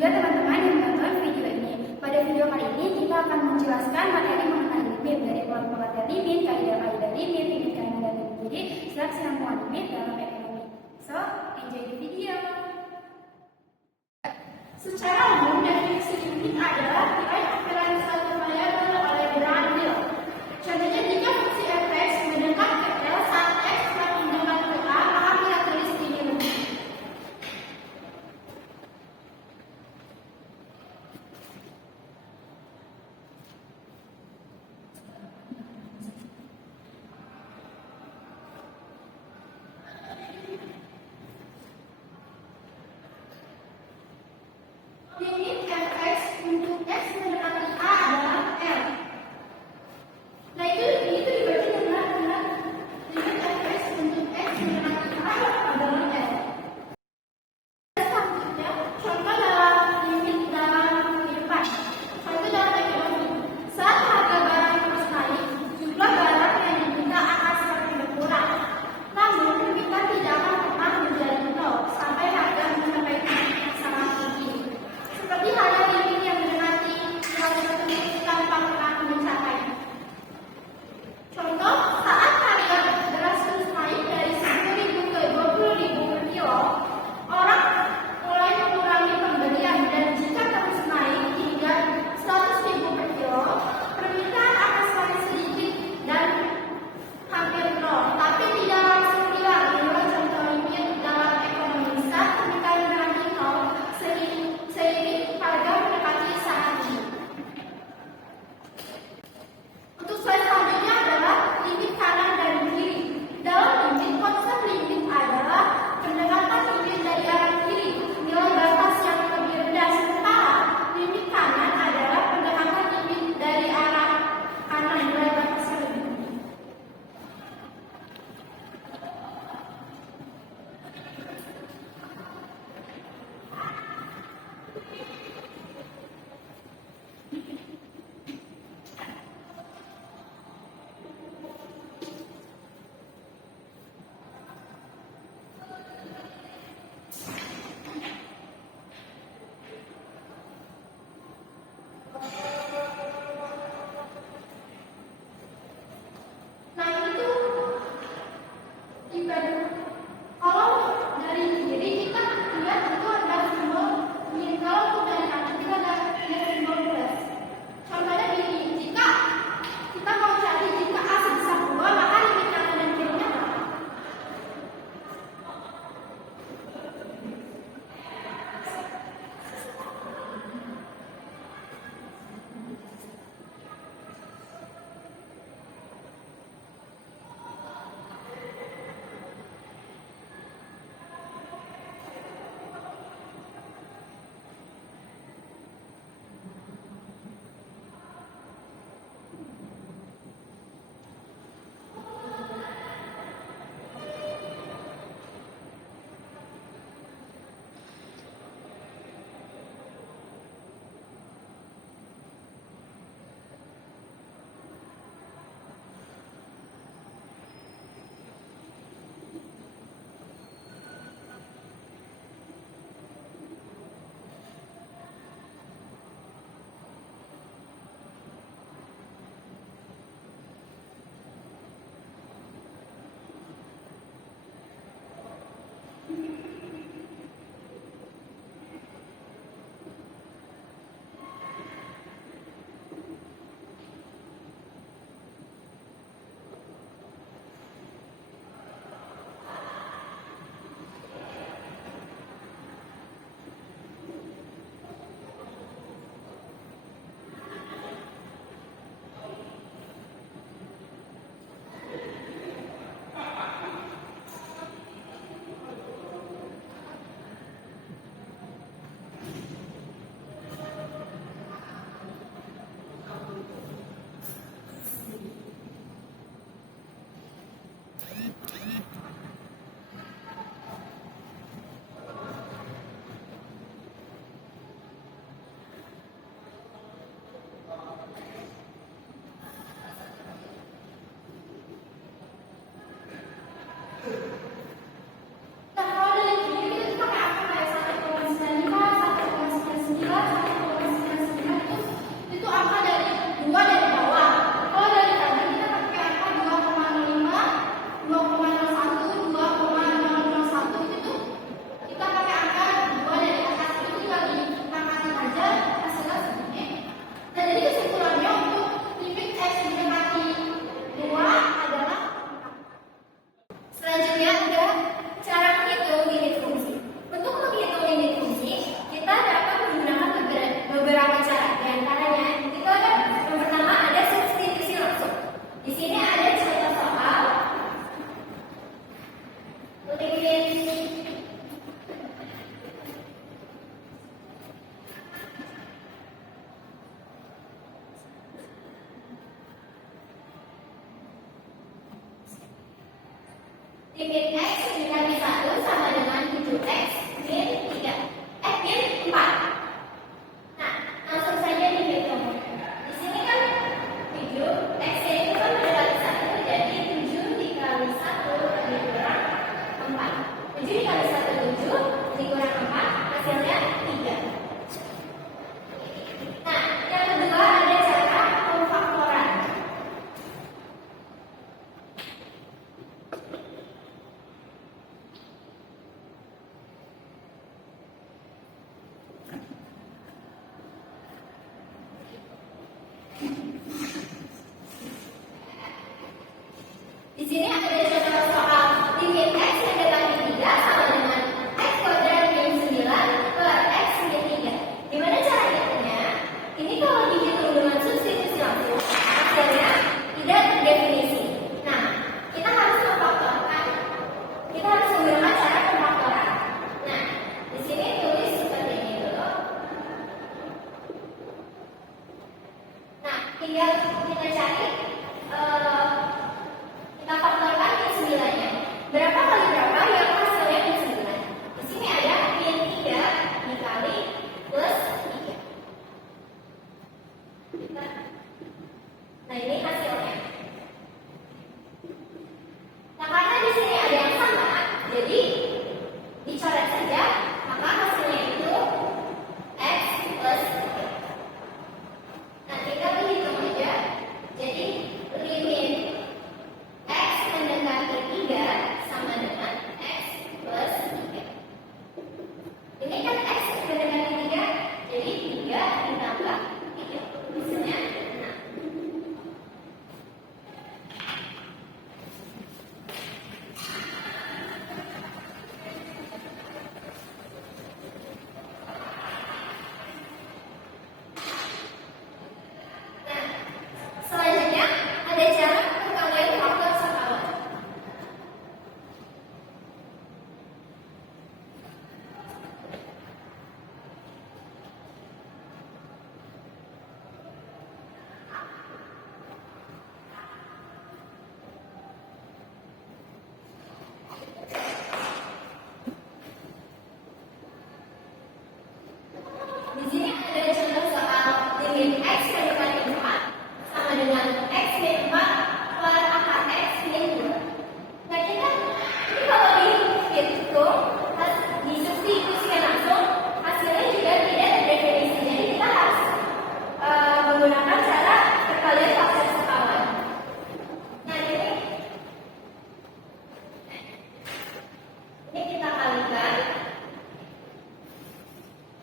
juga teman-teman yang menonton video ini. Pada video kali ini kita akan menjelaskan materi mengenai limit dari pengertian limit, kaidah-kaidah limit, limit kanan dan limit kiri, serta kesinambungan limit dalam ekonomi. So, enjoy the video. Secara umum, definisi limit adalah nilai akhiran suatu variabel oleh bilangan real. Contohnya, jika fungsi f(x) mendekat ke L saat x semakin dekat ke A, maka kita tulis ini limit. Limit f(x) untuk x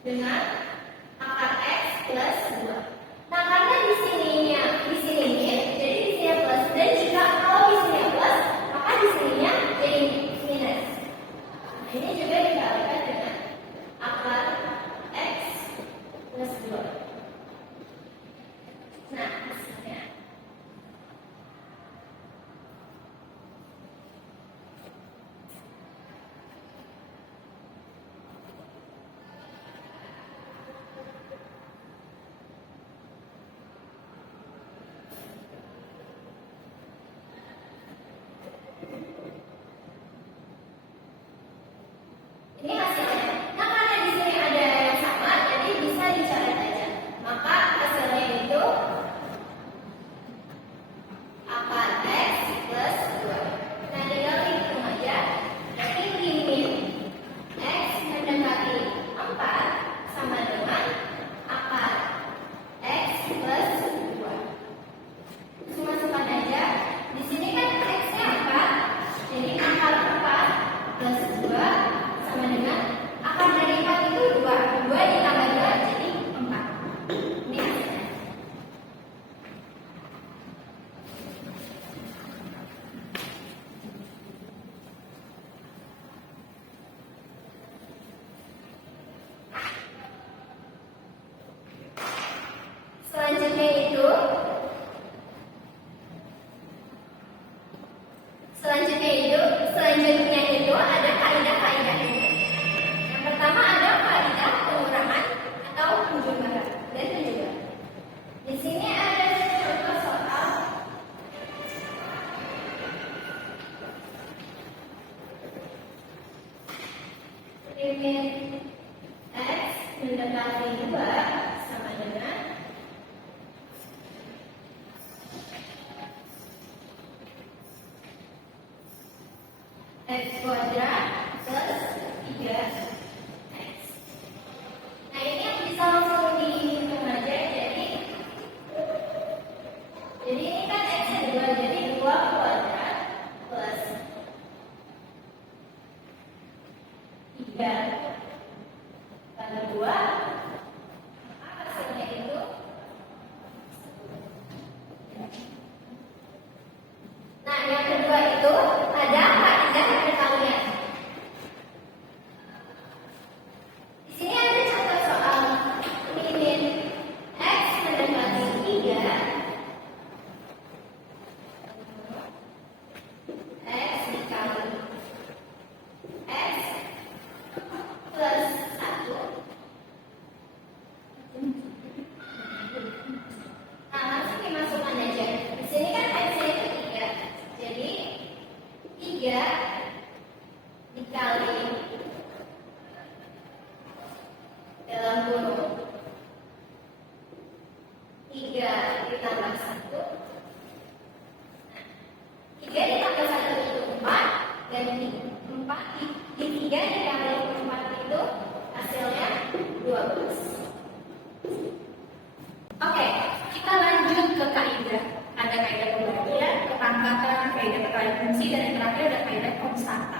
dengan akar X plus 2. Nah, karena di sini min, jadi di sini plus. Dan jika kalau di sini plus, maka di sininya jadi minus. Nah, ini juga dikalikan dengan akar X plus 2. Nah, hasilnya ini hasilnya. Nah, karena di sini ada yang sama, jadi bisa dicoret aja. Maka hasilnya itu akar X plus 2. Nah, tinggal hitung aja. Berarti min X mendekati 4 sama dengan akar X plus 2. Terus masukkan aja. Di sini kan X-nya 4, jadi akar 4 plus 2 sama dengan akar dari 4 itu 2. 2 ditambah 2 jadi 4. Ini hasilnya. Selanjutnya itu ada kaidah-kaidah ini. Yang pertama ada kaidah pengurangan atau penjumlahan dan penjumlahan. Di sini ada contoh soal limit X mendekati 2 sama dengan X kuadrat plus 3X. Nah, ini yang bisa langsung dihitung aja. Jadi ini kan X-nya 2, jadi 2 kuadrat plus 3 kali 2. Maka hasilnya itu nah, yang kedua itu ada kaidah perkalian. Di sini ada contoh soal limit X mendekati 3 X dikali X plus 1. Nah, langsung dimasukkan aja. Di sini kan X-nya itu 3. Jadi 3 dikali dalam kurung 3 ditambah 1. 3 ditambah 1 itu 4, dan 4 di 3 dikali 4 itu hasilnya 12. Oke, kita lanjut ke kaidah. Ada kaidah pembagian, kepangkatan, kaidah perkalian fungsi, dan yang terakhir ada kaidah konstanta.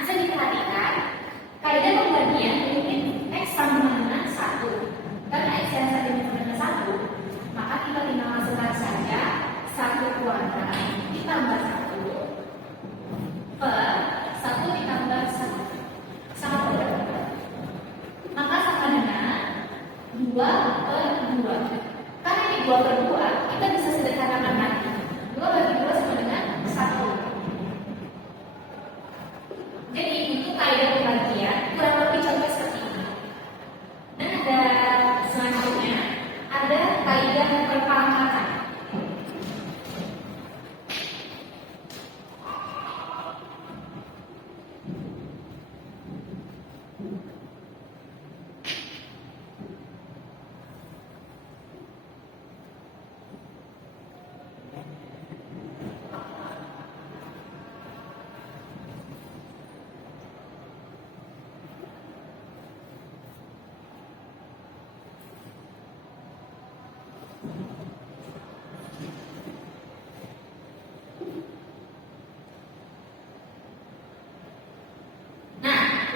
Bisa diperhatikan kaidah pembagian limit X sama dengan 1. Karena X yang sama dengan 1, maka kita tinggal masukkan saja 1 kuadrat ditambah 1 per 1 ditambah 1 sama kuadrat. Maka sama dengan 2 per 2. Karena ini 2 per 2, kita bisa sederhanakan lagi. 2 bagi 2 sama dengan 1. Jadi itu kaidah pembagian, kurang lebih contoh seperti ini. Dan ada selanjutnya ada kaidah perpangkatan.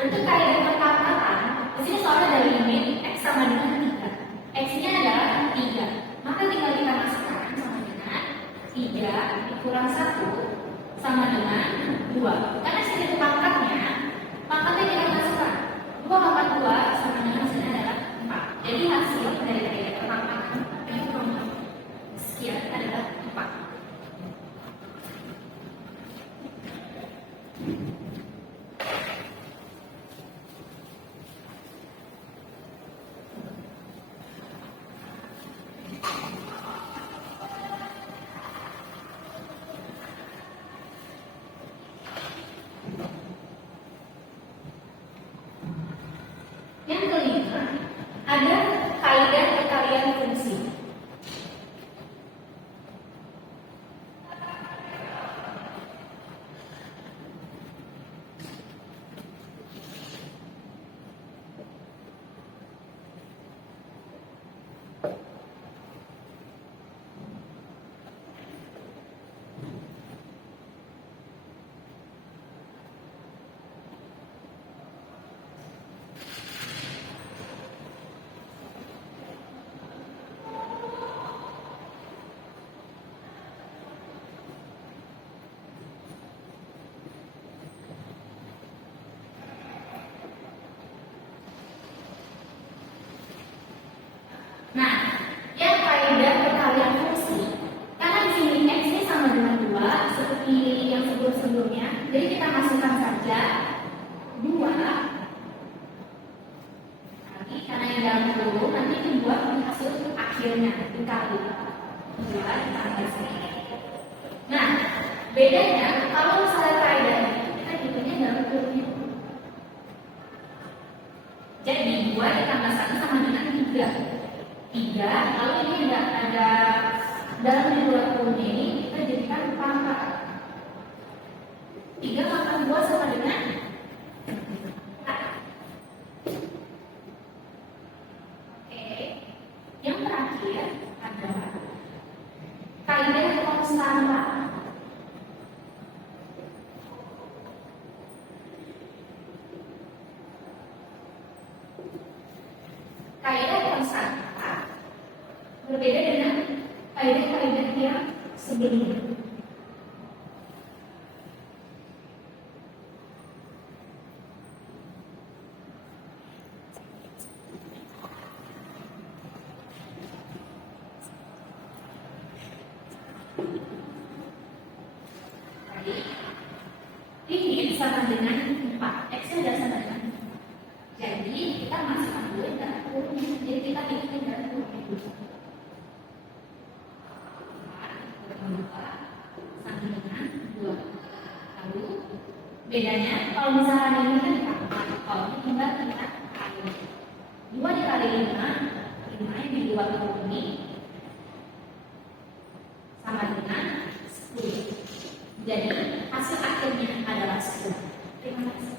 untuk kaidah perpangkatan, di sini soalnya ada limit X sama dengan 3. X-nya adalah 3. Maka tinggal kita masukkan sama dengan 3 dikurang 1 sama dengan 2. Karena sini itu pangkatnya kita masukkan 2 tambah 2 sama dengan hasilnya adalah 4. Jadi hasil dari kaidah perpangkatan sekian adalah 4. Yang kelima, ada kaidah perkalian fungsi. Nah, yang kaidah perkalian fungsi, karena di sini X ini sama dengan 2 seperti yang sebelum-sebelumnya, jadi kita masukkan saja 2 lagi karena yang dalam kurung nanti dibuat hasil akhirnya dikali 2 ditambah 1. Nah, bedanya kalau misalnya kaidah ini kita hitungnya dalam kurungnya. Jadi 2 ditambah 1 sama dengan 3. Lalu ini ada dalam dibuat kurungnya ini kita jadikan pangkat 3 pangkat 2 sama dengan 4. Oke, yang terakhir adalah kaidah konstanta. Kaidah konstanta berbeda dengan kaidah-kaidah yang sebelumnya. Ini sama dengan 4. X-nya adalah sama dengan 4. Jadi kita masukkan dulu ke dalam kurungnya. Jadi kita bikin dalam kurungnya dulu. 4 sama dengan 2. Lalu bedanya kalau misalnya ini kan dipangkat, kalau ini tinggal kita kali 2 dikali 5 yang di luar kurung ini sama dengan 10. Jadi hasil akhirnya adalah 10. Terima kasih.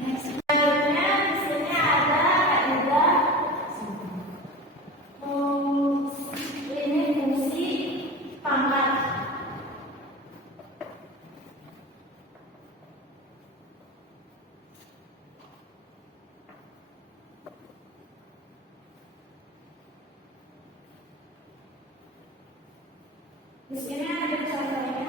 Next. Selanjutnya di sini ada kaidah ini fungsi pangkat. Di sini ada contohnya.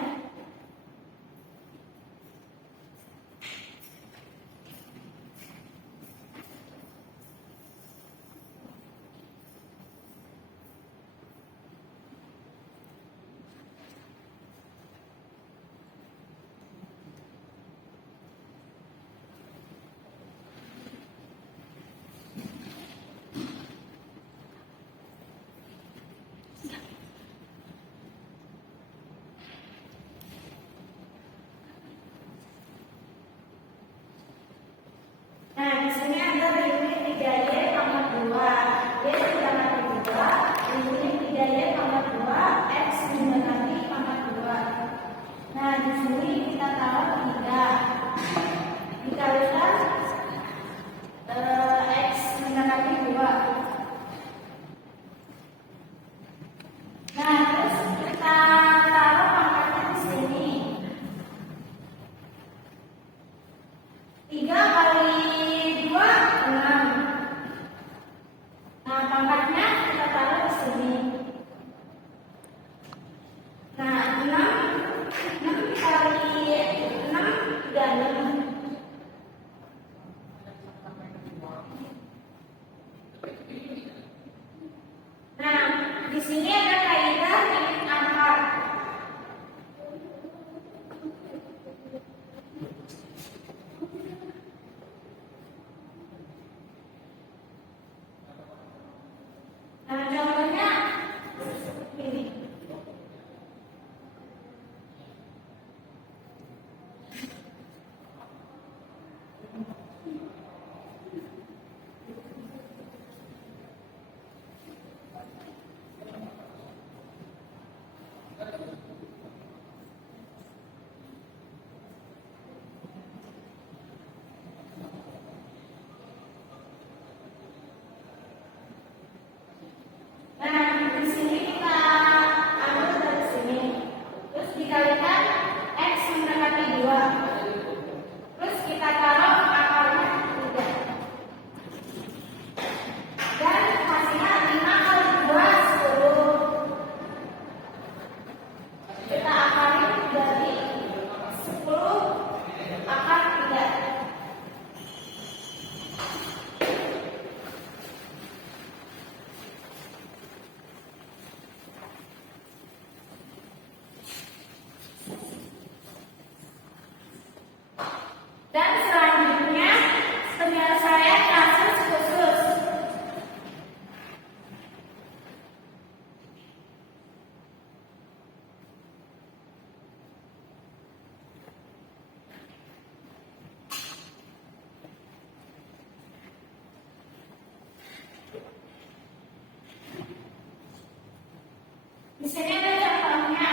sini ada contohnya.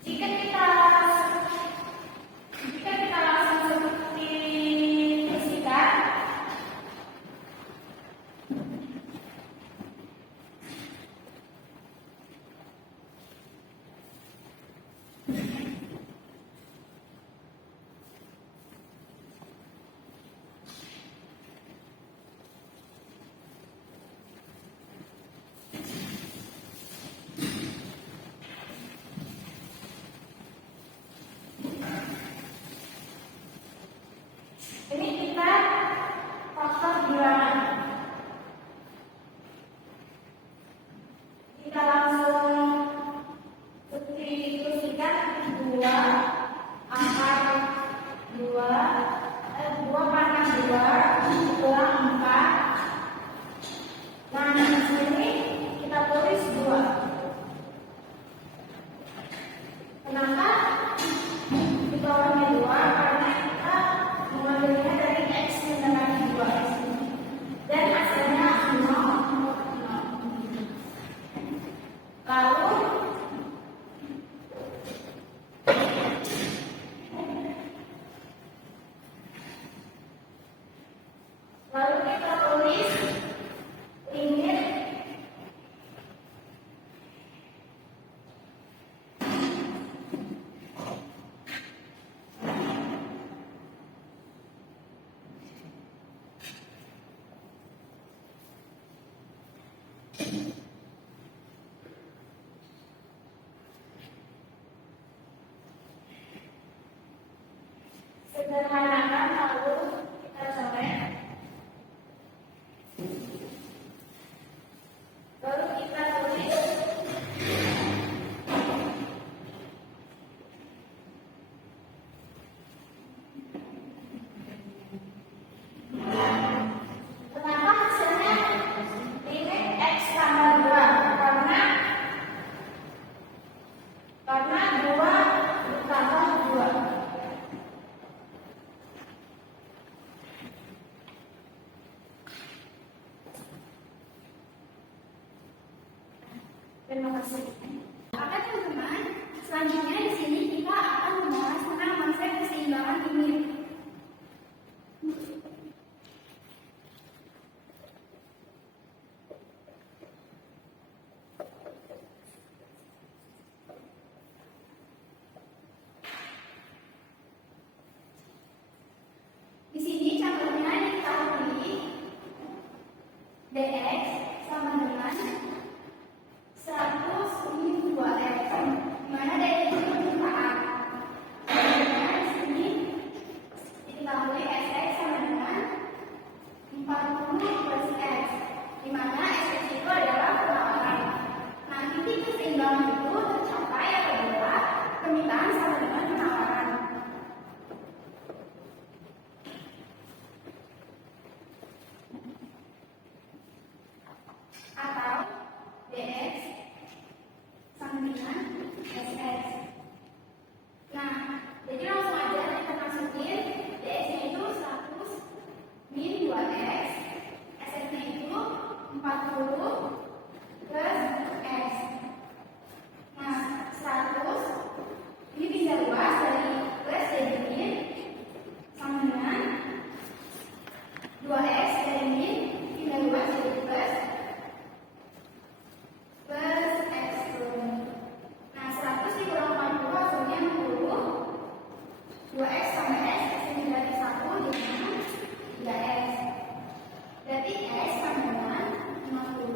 Jika kita langsung seperti fisika, ini kita faktor bilangan. Kita langsung seperti fisika 2 akar 2 pangkat 2 kurang 4. Nah, di sini kita tulis 2. Kenapa di bawahnya 2? Karena kita mengambilnya dari X mendekati 2X dan hasilnya 0. Lalu kita tulis limit sederhanakan, lalu kita coret. Lalu kita tulis kenapa hasilnya limit X tambah 2? Karena 2 ditambah 2. Terima kasih. Oke teman-teman, selanjutnya di sini kita akan membahas tentang konsep keseimbangan limit. Di sini contohnya diketahui dx sama dengan 100 min 2x, mana dx itu permukaan. Kemudian di sini diketahui sx sama dengan 40 plus x, di mana sx itu adalah penawaran. Nah, titik keseimbangan itu tercapai apabila permintaan sama dengan penawaran. Atau dx sama dengan sx. Nah, jadi langsung aja kita masukin dx-nya itu 100 min 2x, sx-nya itu 40 plus x. Nah, 100 ini bisa luas dari plus jadi min sama dengan 2x dari min bisa luas jadi plus x turun. Nah, 100 dikurang 40 hasilnya 60. 2x sama x, hasilnya dari 1 dengan 3x. Berarti x sama dengan 50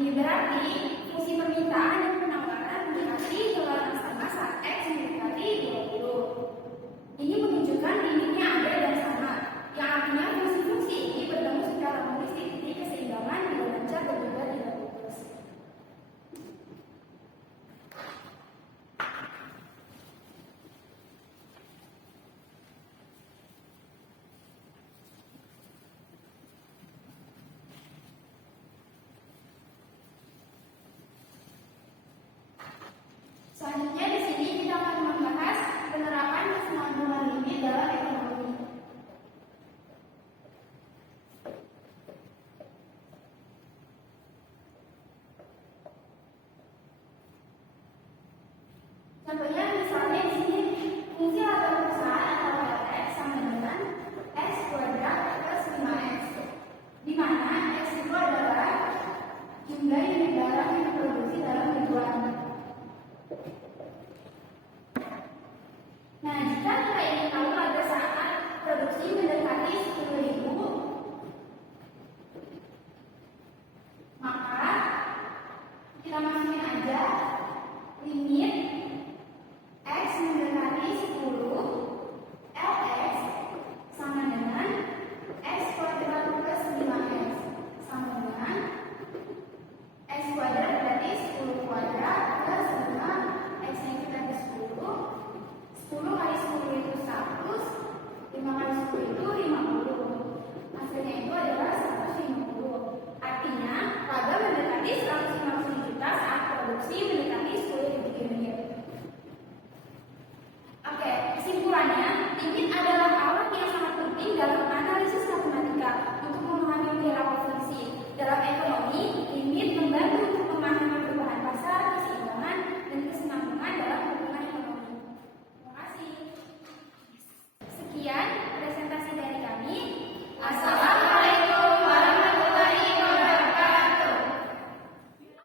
Ini berarti fungsi permintaan dan penawaran mendekati gelombang yang sama saat X mendekati 20. Ini menunjukkan limitnya ada dan sama, yang artinya fungsi-fungsi ini bertemu secara logis di titik keseimbangan bila lancar berubah tidak putus. Selanjutnya di sini kita akan membahas penerapan kesinambungan limit dalam ekonomi. Contohnya misalnya di sini fungsi laba perusahaan atau LX sama dengan X kuadrat plus 5X, di mana X itu adalah jumlah unit barang yang diproduksi dalam mingguan. Nah, jika kita ingin tahu pada saat produksi mendekati 10.000, maka kita masukin aja limit X mendekati 10, LX sama dengan X kuadrat plus 5X sama dengan X kuadrat berarti 10 kuadrat plus 5, X nya kita di 10. 10 kali 10 itu 100, 5 kali 10 itu 50. Hasilnya itu adalah 150. Artinya, laba mendekati 150 juta saat produksi mendekati 10.000 unit. Oke, kesimpulannya, limit adalah alat yang sangat penting dalam analisis matematika untuk memahami perilaku fungsi. Dalam ekonomi, limit membantu